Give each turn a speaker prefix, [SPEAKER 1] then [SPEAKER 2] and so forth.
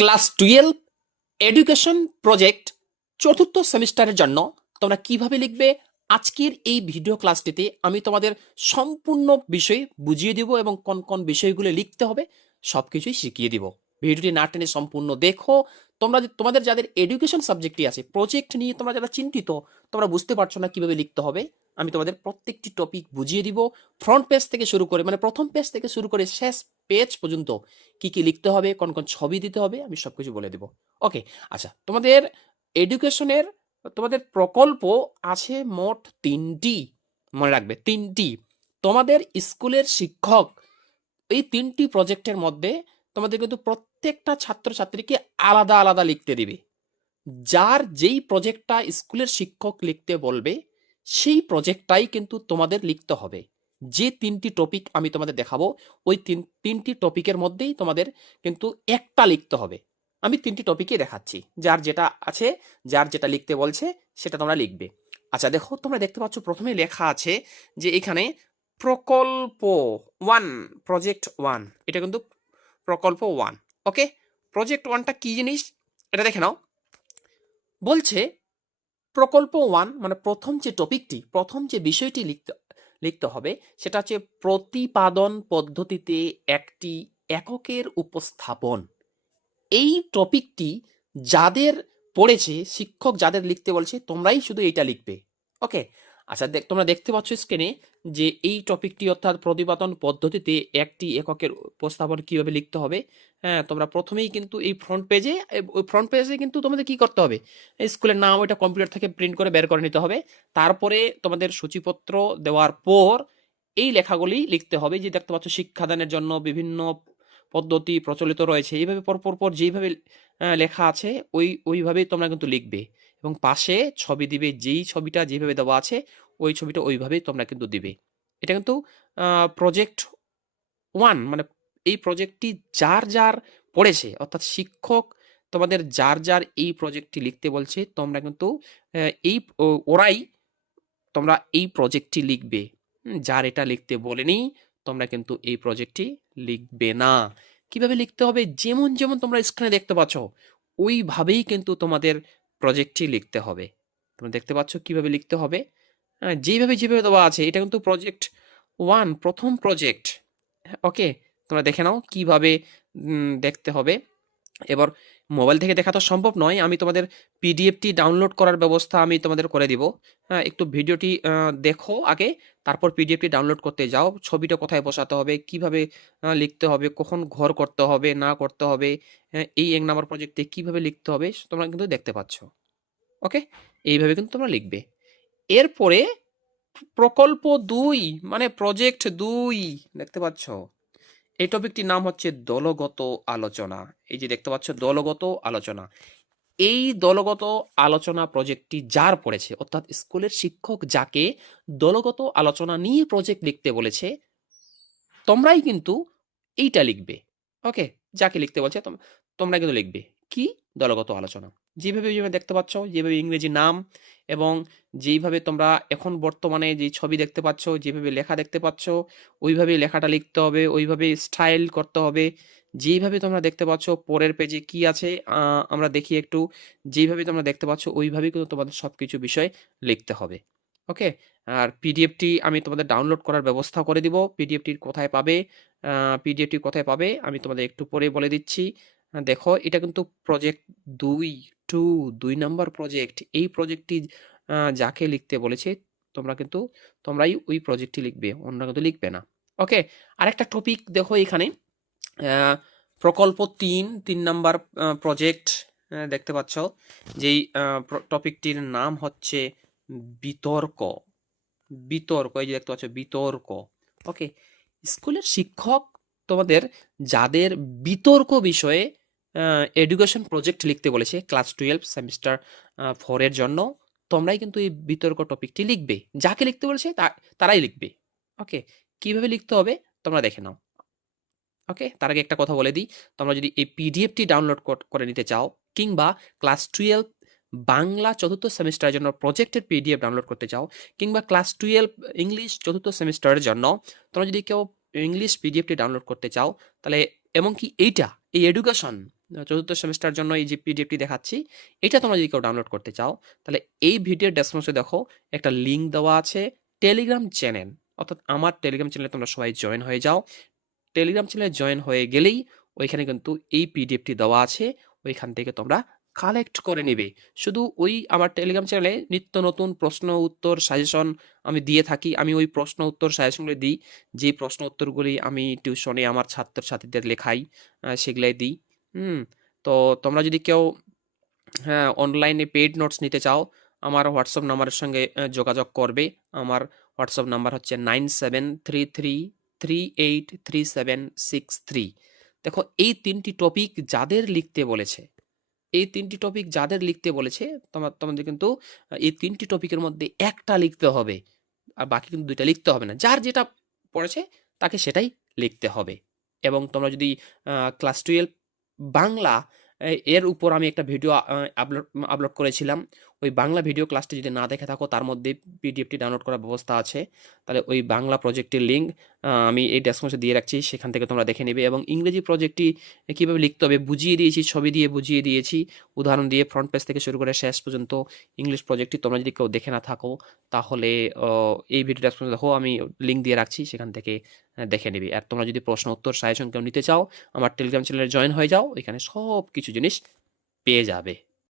[SPEAKER 1] Class twelve, education project চতুর্থ সেমিস্টারের জন্য তোমরা কীভাবে লিখবে? আজকের এই ভিডিও ক্লাসটিতে আমি তোমাদের সম্পূর্ণ বিষয় বুঝিয়ে দিব এবং কোন কোন বিষয়গুলো লিখতে হবে সব কিছুই শিখিয়ে দিব। ভিডিওটি না টেনে সম্পূর্ণ দেখো। তোমরা তোমাদের যাদের এডুকেশন সাবজেক্টটি আছে, প্রজেক্ট নিয়ে তোমরা যারা চিন্তিত, তোমরা বুঝতে পারছ না কীভাবে লিখতে হবে, আমি তোমাদের প্রত্যেকটি টপিক বুঝিয়ে দিব। ফ্রন্ট পেজ থেকে শুরু করে মানে প্রথম পেজ থেকে শুরু করে শেষ পেজ পর্যন্ত কি কি লিখতে হবে, কোন কোন ছবি দিতে হবে, আমি সবকিছু বলে দেব। ওকে আচ্ছা তোমাদের এডুকেশনের, তোমাদের প্রকল্প আছে মোট তিনটি, মনে রাখবে, তিনটি। তোমাদের স্কুলের শিক্ষক, এই তিনটি প্রজেক্টের মধ্যে তোমাদের কিন্তু প্রত্যেকটা ছাত্রছাত্রীকে আলাদা আলাদা লিখতে দিবে। যার যেই প্রজেক্টটা স্কুলের শিক্ষক লিখতে বলবে, সেই প্রজেক্টটাই কিন্তু তোমাদের লিখতে হবে। যে তিনটি টপিক আমি তোমাদের দেখাবো, ওই তিন, তিনটি টপিকের মধ্যেই তোমাদের কিন্তু একটা লিখতে হবে। আমি তিনটি টপিকই দেখাচ্ছি, যার যেটা আছে, যার যেটা লিখতে বলছে, সেটা তোমরা লিখবে। আচ্ছা দেখো, তোমরা দেখতে পাচ্ছ প্রথমে লেখা আছে যে এখানে প্রকল্প ওয়ান প্রজেক্ট ওয়ান এটা কিন্তু প্রকল্প ওয়ান ওকে প্রজেক্ট ওয়ানটা কি জিনিস? এটা দেখে নাও। বলছে, প্রকল্প ওয়ান মানে প্রথম যে টপিকটি প্রথম যে বিষয়টি লিখতে লিখতে হবে। সেটা হচ্ছে প্রতিপাদন পদ্ধতিতে একটি এককের উপস্থাপন। এই টপিকটি যাদের পড়েছে, শিক্ষক যাদের লিখতে বলছে, তোমরাই শুধু এইটা লিখবে। ওকে আচ্ছা তোমরা দেখতে পাচ্ছ স্ক্রিনে যে এই টপিকটি অর্থাৎ প্রতিপাদন পদ্ধতিতে একটি এককের উপস্থাপন কীভাবে লিখতে হবে। হ্যাঁ তোমরা প্রথমেই কিন্তু এই ফ্রন্ট পেজে ওই ফ্রন্ট পেজে কিন্তু তোমাদের কি করতে হবে? স্কুলের নাম ওইটা কম্পিউটার থেকে প্রিন্ট করে বের করে নিতে হবে। তারপরে তোমাদের সূচিপত্র দেওয়ার পর এই লেখাগুলি লিখতে হবে যে দেখতে পাচ্ছ শিক্ষাদানের জন্য বিভিন্ন পদ্ধতি প্রচলিত রয়েছে। এইভাবে পরপর পর যেইভাবে লেখা আছে, ওই, ওইভাবেই তোমরা কিন্তু লিখবে। এবং পাশে ছবি দিবে, যেই ছবিটা যেভাবে দেওয়া আছে, ওই ছবিটা ওইভাবেই তোমরা কিন্তু দিবে। এটা কিন্তু প্রজেক্ট ওয়ান মানে এই প্রজেক্টটি যার যার পড়েছে, অর্থাৎ শিক্ষক তোমাদের যার যার এই প্রজেক্টটি লিখতে বলছে, তোমরা কিন্তু এই ওরাই তোমরা এই প্রজেক্টটি লিখবে। যার এটা লিখতে বলেনি, তোমরা কিন্তু এই প্রজেক্টটি লিখবে না। কীভাবে লিখতে হবে? যেমন যেমন তোমরা স্ক্রিনে দেখতে পাচ্ছ, ওইভাবেই কিন্তু তোমাদের প্রজেক্টটি লিখতে হবে। তোমরা দেখতে পাচ্ছ কীভাবে লিখতে হবে? যেভাবে যেইভাবে যেভাবে দেওয়া আছে, এটা কিন্তু প্রজেক্ট ওয়ান প্রথম প্রজেক্ট ওকে তোমরা দেখে নাও কীভাবে দেখতে হবে। এবার মোবাইল থেকে দেখা তো সম্ভব নয় আমি তোমাদের পিডিএফটি ডাউনলোড করার ব্যবস্থা আমি তোমাদের করে দিব। হ্যাঁ একটু ভিডিওটি দেখো আগে তারপর পিডিএফটি ডাউনলোড করতে যাও ছবিটা কোথায় বসাতে হবে কীভাবে লিখতে হবে কখন ঘর করতে হবে না করতে হবে হ্যাঁ, এই এক নাম্বার প্রজেক্টে কীভাবে লিখতে হবে তোমরা কিন্তু দেখতে পাচ্ছ। ওকে? এইভাবে কিন্তু তোমরা লিখবে। এরপরে প্রকল্প দুই মানে প্রজেক্ট দুই দেখতে পাচ্ছ? এই টপিকটির নাম হচ্ছে দলগত আলোচনা। এই যে দেখতে পাচ্ছ, দলগত আলোচনা। এই দলগত আলোচনা প্রজেক্টটি যার পড়েছে, অর্থাৎ স্কুলের শিক্ষক যাকে দলগত আলোচনা নিয়ে প্রজেক্ট লিখতে বলেছে, তোমরাই কিন্তু এইটা লিখবে। ওকে যাকে লিখতে বলছে, তোম- তোমরা কিন্তু লিখবে। কি দলগত আলোচনা? যেভাবে যেভাবে দেখতে পাচ্ছ, যেভাবে ইংরেজি নাম এবং যেইভাবে তোমরা এখন বর্তমানে যে ছবি দেখতে পাচ্ছ, যেভাবে লেখা দেখতে পাচ্ছ, ওইভাবেই লেখাটা লিখতে হবে, ওইভাবে স্টাইল করতে হবে। যেইভাবে তোমরা দেখতে পাচ্ছ, পরের পেজে কি আছে আমরা দেখি একটু। যেইভাবে তোমরা দেখতে পাচ্ছ, ওইভাবেই কিন্তু তোমাদের সব কিছু বিষয় লিখতে হবে। ওকে? আর পিডিএফটি আমি তোমাদের ডাউনলোড করার ব্যবস্থা করে দিব। পিডিএফটির কোথায় পাবে? পিডিএফটি কোথায় পাবে? আমি তোমাদের একটু পরে বলে দিচ্ছি। দেখো, এটা কিন্তু প্রজেক্ট দুই টু দুই নাম্বার প্রজেক্ট এই প্রজেক্টটি যাকে লিখতে বলেছে, তোমরা কিন্তু, তোমরাই ওই প্রজেক্টটি লিখবে অন্য কিন্তু লিখবে না। ওকে, আরেকটা টপিক দেখো এখানে। প্রকল্প তিন তিন নাম্বার প্রজেক্ট দেখতে পাচ্ছ, যেই টপিকটির নাম হচ্ছে বিতর্ক। বিতর্ক, এই যে দেখতে পাচ্ছ, বিতর্ক। ওকে, স্কুলের শিক্ষক তোমাদের যাদের বিতর্ক বিষয়ে এডুকেশন প্রজেক্ট লিখতে বলেছে ক্লাস টুয়েলভ সেমিস্টার ফোরের জন্য। তোমরাই কিন্তু এই বিতর্ক টপিকটি লিখবে। যাকে লিখতে বলেছে তারাই লিখবে। ওকে কীভাবে লিখতে হবে? তোমরা দেখে নাও। ওকে তার আগে একটা কথা বলে দিই। তোমরা যদি এই পিডিএফটি ডাউনলোড করে নিতে চাও, কিংবা ক্লাস টুয়েলভ বাংলা চতুর্থ সেমিস্টারের জন্য প্রজেক্টের পিডিএফ ডাউনলোড করতে চাও, কিংবা ক্লাস টুয়েলভ ইংলিশ চতুর্থ সেমিস্টারের জন্য, তোমরা যদি কেউ ইংলিশ পিডিএফটি ডাউনলোড করতে চাও, তাহলে এমনকি এইটা, এই এডুকেশন চতুর্থ সেমিস্টার জন্য এই যে পিডিএফটি দেখাচ্ছি, এটা তোমরা যদি কেউ ডাউনলোড করতে চাও, তাহলে এই ভিডিওর ডেসক্রিপশনে দেখো একটা লিঙ্ক দেওয়া আছে টেলিগ্রাম চ্যানেল অর্থাৎ আমার টেলিগ্রাম চ্যানেলে তোমরা সবাই জয়েন হয়ে যাও। টেলিগ্রাম চ্যানেলে জয়েন হয়ে গেলেই ওইখানে কিন্তু এই পিডিএফটি দেওয়া আছে, ওইখান থেকে তোমরা কালেক্ট করে নেবে। শুধু ওই আমার টেলিগ্রাম চ্যানেলে নিত্য নতুন প্রশ্ন, উত্তর সাজেশন আমি দিয়ে থাকি, আমি ওই প্রশ্ন, উত্তর সাজেশনগুলি দিই যে প্রশ্ন, উত্তরগুলি আমি টিউশনে আমার ছাত্রছাত্রীদের লেখাই সেগুলাই দিই। হুম, তো তোমরা যদি কেউ হ্যাঁ অনলাইনে পেইড নোটস নিতে চাও, আমার হোয়াটসঅ্যাপ নাম্বারের সঙ্গে যোগাযোগ করবে। আমার হোয়াটসঅ্যাপ নাম্বার হচ্ছে nine seven three three three eight three seven six three দেখো, এই তিনটি টপিক যাদের লিখতে বলেছে, এই তিনটি টপিক যাদের লিখতে বলেছে তোমার তোমাদের কিন্তু এই তিনটি টপিকের মধ্যে একটা লিখতে হবে, আর বাকি কিন্তু দুইটা লিখতে হবে না। যার যেটা পড়েছে, তাকে সেটাই লিখতে হবে। এবং তোমরা যদি ক্লাস টুয়েলভ বাংলা এর উপর আমি একটা ভিডিও আপলোড আপলোড করেছিলাম। ওই বাংলা ভিডিও ক্লাসটি যদি না দেখে থাকো, তার মধ্যে পিডিএফটি ডাউনলোড করার ব্যবস্থা আছে। তাহলে ওই বাংলা প্রজেক্টের লিঙ্ক আমি এই ডেসক্রিপশনে দিয়ে রাখছি, সেখান থেকে তোমরা দেখে নেবে। এবং ইংরেজি প্রজেক্টটি কীভাবে লিখতে হবে, বুঝিয়ে দিয়েছি, ছবি দিয়ে বুঝিয়ে দিয়েছি। উদাহরণ দিয়ে ফ্রন্ট পেজ থেকে শুরু করে শেষ পর্যন্ত ইংলিশ প্রজেক্টটি তোমরা যদি কেউ দেখে না থাকো, তাহলে এই ভিডিও ডেসক্রিপশনে দেখো, আমি লিঙ্ক দিয়ে রাখছি, সেখান থেকে দেখে নেবে। আর তোমরা যদি প্রশ্ন, উত্তর সাজেশন কেউ নিতে চাও, আমার টেলিগ্রাম চ্যানেলে জয়েন হয়ে যাও, এখানে সব কিছু জিনিস পেয়ে যাবে।